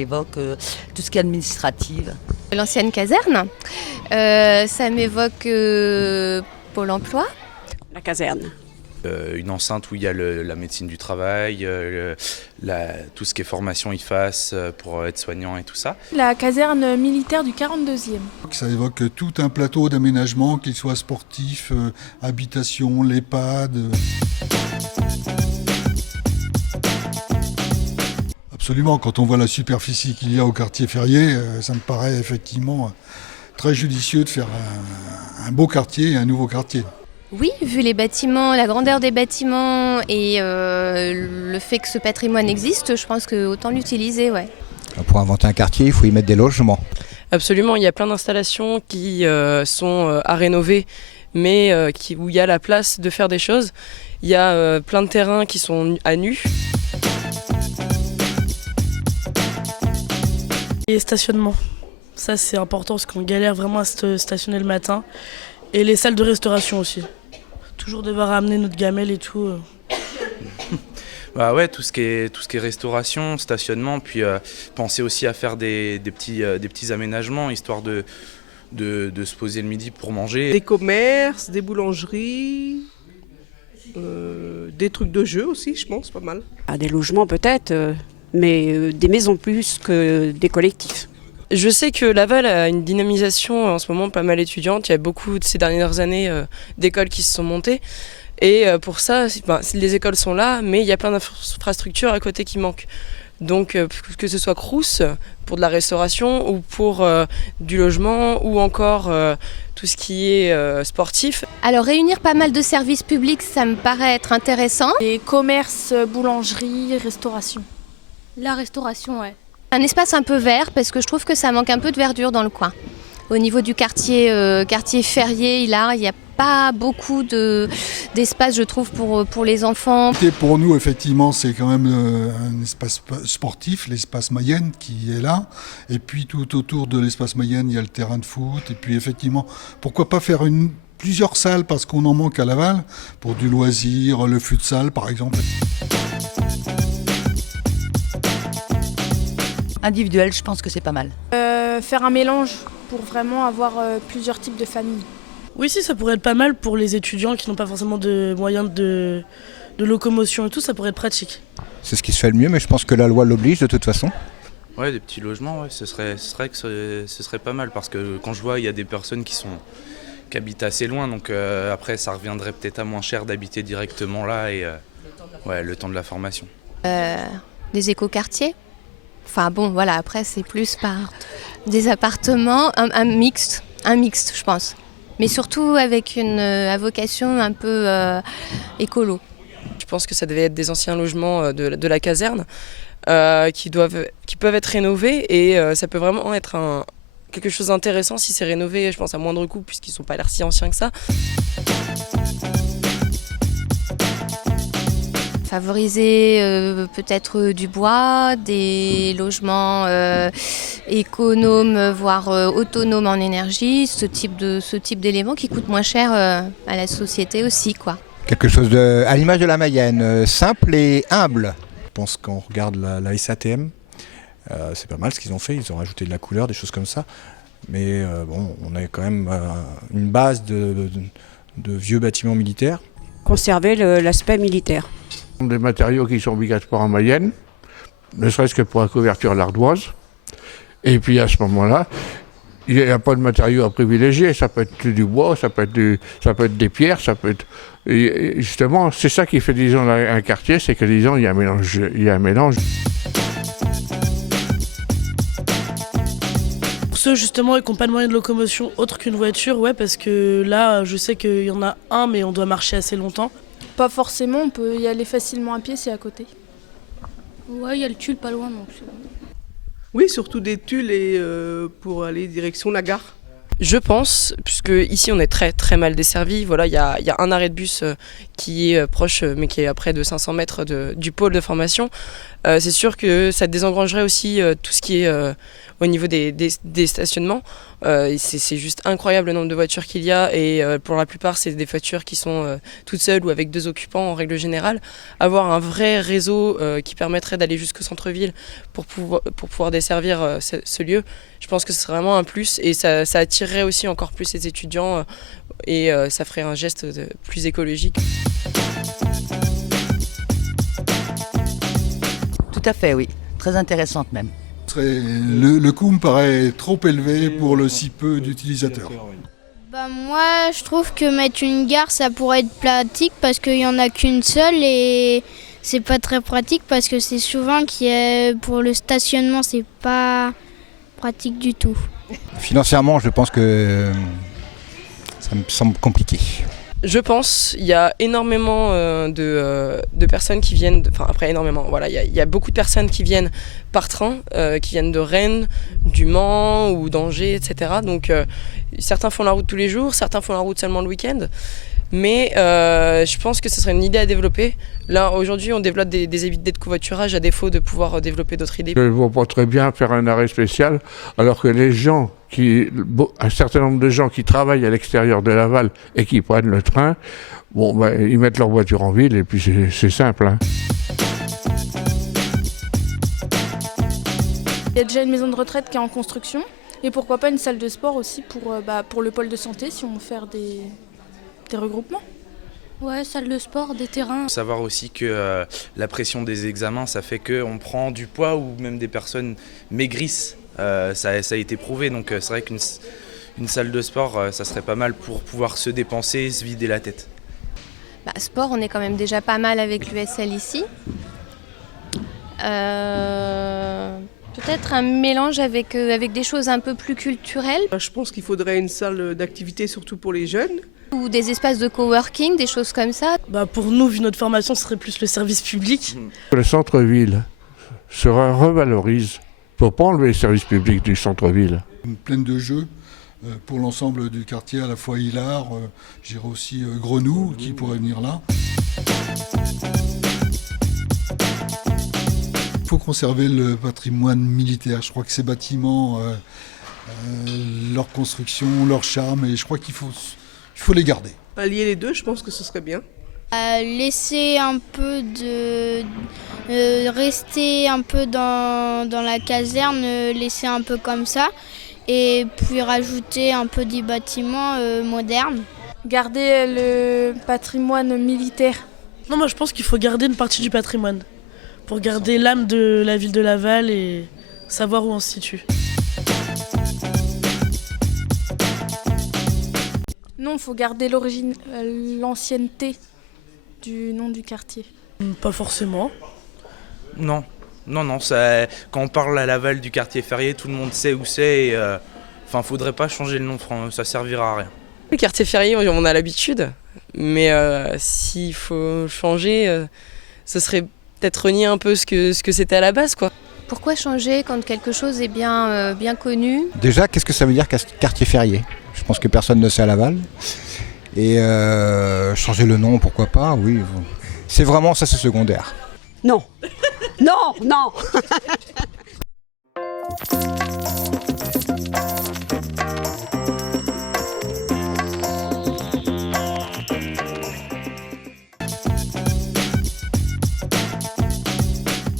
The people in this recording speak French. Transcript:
évoque tout ce qui est administratif. L'ancienne caserne, ça m'évoque Pôle emploi. La caserne. Une enceinte où il y a la médecine du travail, tout ce qui est formation IFAS pour être soignant et tout ça. La caserne militaire du 42e. Ça évoque tout un plateau d'aménagement, qu'il soit sportif, habitation, l'EHPAD. Absolument, quand on voit la superficie qu'il y a au quartier Ferrier, ça me paraît effectivement très judicieux de faire un beau quartier et un nouveau quartier. Oui, vu les bâtiments, la grandeur des bâtiments et le fait que ce patrimoine existe, je pense qu'autant l'utiliser, ouais. Pour inventer un quartier, il faut y mettre des logements. Absolument, il y a plein d'installations qui sont à rénover, mais où il y a la place de faire des choses. Il y a plein de terrains qui sont à nu. Et stationnement, ça c'est important parce qu'on galère vraiment à se stationner le matin. Et les salles de restauration aussi. Toujours devoir ramener notre gamelle et tout. Bah ouais, tout ce qui est restauration, stationnement, puis penser aussi à faire des petits aménagements, histoire de se poser le midi pour manger. Des commerces, des boulangeries, des trucs de jeu aussi, je pense, pas mal. Des logements peut-être, mais des maisons plus que des collectifs. Je sais que Laval a une dynamisation en ce moment pas mal étudiante. Il y a beaucoup ces dernières années d'écoles qui se sont montées. Et pour ça, les écoles sont là, mais il y a plein d'infrastructures à côté qui manquent. Donc que ce soit Crous pour de la restauration ou pour du logement ou encore tout ce qui est sportif. Alors réunir pas mal de services publics, ça me paraît être intéressant. Les commerces, boulangeries, restauration. La restauration, ouais. Un espace un peu vert parce que je trouve que ça manque un peu de verdure dans le coin. Au niveau du quartier Ferrier, là, il n'y a pas beaucoup d'espace, je trouve, pour les enfants. Et pour nous, effectivement, c'est quand même un espace sportif, l'espace Mayenne qui est là. Et puis tout autour de l'espace Mayenne, il y a le terrain de foot. Et puis effectivement, pourquoi pas faire plusieurs salles parce qu'on en manque à Laval pour du loisir, le futsal par exemple. Individuel, je pense que c'est pas mal. Faire un mélange pour vraiment avoir plusieurs types de familles. Oui, si, ça pourrait être pas mal pour les étudiants qui n'ont pas forcément de moyens de locomotion et tout, ça pourrait être pratique. C'est ce qui se fait le mieux, mais je pense que la loi l'oblige de toute façon. Ouais, des petits logements, ouais, ce serait pas mal parce que quand je vois, il y a des personnes qui habitent assez loin, donc après ça reviendrait peut-être à moins cher d'habiter directement là et le temps de la formation. Des écoquartiers. Enfin bon, voilà, après c'est plus par des appartements, un mixte, je pense. Mais surtout avec une vocation un peu écolo. Je pense que ça devait être des anciens logements de la caserne qui peuvent être rénovés et ça peut vraiment être quelque chose d'intéressant si c'est rénové, je pense, à moindre coût puisqu'ils ne sont pas l'air si anciens que ça. Favoriser peut-être du bois, des logements économes, voire autonomes en énergie, ce type d'éléments qui coûtent moins cher à la société aussi, quoi. Quelque chose à l'image de la Mayenne, simple et humble. Je pense qu'on regarde la SATM, c'est pas mal ce qu'ils ont fait, ils ont rajouté de la couleur, des choses comme ça. Mais on a quand même une base de vieux bâtiments militaires. Conserver l'aspect militaire. Des matériaux qui sont obligatoires en Mayenne, ne serait-ce que pour la couverture de l'ardoise. Et puis à ce moment-là, il n'y a pas de matériaux à privilégier. Ça peut être du bois, ça peut être des pierres, ça peut être... Et justement, c'est ça qui fait, disons, un quartier, c'est que, disons, il y a un mélange. Pour ceux justement qui n'ont pas de moyen de locomotion autre qu'une voiture, ouais, parce que là, je sais qu'il y en a un, mais on doit marcher assez longtemps. Pas forcément, on peut y aller facilement à pied, c'est à côté. Ouais, il y a le Tulle pas loin, donc. Oui, surtout des Tulles et pour aller direction la gare. Je pense, puisque ici on est très très mal desservi, voilà, il y a un arrêt de bus qui est proche, mais qui est à près de 500 mètres du pôle de formation. C'est sûr que ça désengrangerait aussi tout ce qui est au niveau des stationnements. C'est juste incroyable le nombre de voitures qu'il y a et pour la plupart c'est des voitures qui sont toutes seules ou avec 2 occupants en règle générale. Avoir un vrai réseau qui permettrait d'aller jusqu'au centre-ville pour pouvoir desservir ce lieu, je pense que ce serait vraiment un plus et ça attirerait aussi encore plus les étudiants et ça ferait un geste plus écologique. Tout à fait, oui. Très intéressante même. Le coût me paraît trop élevé pour le si peu d'utilisateurs. Bah moi, je trouve que mettre une gare, ça pourrait être pratique parce qu'il n'y en a qu'une seule et c'est pas très pratique parce que c'est souvent pour le stationnement, c'est pas pratique du tout. Financièrement, je pense que ça me semble compliqué. Je pense, il y a énormément de personnes qui viennent, enfin après énormément, voilà, il y a beaucoup de personnes qui viennent par train, qui viennent de Rennes, du Mans ou d'Angers, etc. Donc certains font la route tous les jours, certains font la route seulement le week-end. Mais je pense que ce serait une idée à développer. Là, aujourd'hui, on développe des idées de covoiturage à défaut de pouvoir développer d'autres idées. Je ne vois pas très bien faire un arrêt spécial, alors que un certain nombre de gens qui travaillent à l'extérieur de Laval et qui prennent le train, ils mettent leur voiture en ville et puis c'est simple. Hein. Il y a déjà une maison de retraite qui est en construction. Et pourquoi pas une salle de sport aussi pour le pôle de santé si on veut faire des regroupements. Ouais, salle de sport, des terrains. Savoir aussi que la pression des examens, ça fait qu'on prend du poids ou même des personnes maigrissent. Ça a été prouvé, donc c'est vrai qu'une salle de sport, ça serait pas mal pour pouvoir se dépenser, se vider la tête. Sport, on est quand même déjà pas mal avec l'USL ici. Peut-être un mélange avec des choses un peu plus culturelles. Je pense qu'il faudrait une salle d'activité surtout pour les jeunes. Ou des espaces de coworking, des choses comme ça. Pour nous, vu notre formation, ce serait plus le service public. Le centre-ville se revalorise pour pas enlever le service public du centre-ville. Une plaine de jeux pour l'ensemble du quartier, à la fois Hillard, j'irai aussi Grenoux qui pourrait venir là. Il faut conserver le patrimoine militaire. Je crois que ces bâtiments, leur construction, leur charme, et je crois qu'il faut les garder. Allier les deux, je pense que ce serait bien. Laisser un peu rester un peu dans la caserne, laisser un peu comme ça, et puis rajouter un peu des bâtiments modernes. Garder le patrimoine militaire. Non, moi je pense qu'il faut garder une partie du patrimoine pour garder l'âme de la ville de Laval et savoir où on se situe. Non, il faut garder l'ancienneté du nom du quartier. Pas forcément. Non, quand on parle à Laval du quartier férié, tout le monde sait où c'est. Faudrait pas changer le nom, ça servira à rien. Le quartier férié, on a l'habitude, mais s'il faut changer, ce serait peut-être renier un peu ce que c'était à la base, quoi. Pourquoi changer quand quelque chose est bien connu ? Déjà, qu'est-ce que ça veut dire quartier férié ? Je pense que personne ne sait à Laval. Et changer le nom, pourquoi pas, oui. C'est vraiment ça, c'est secondaire. Non. Non, non.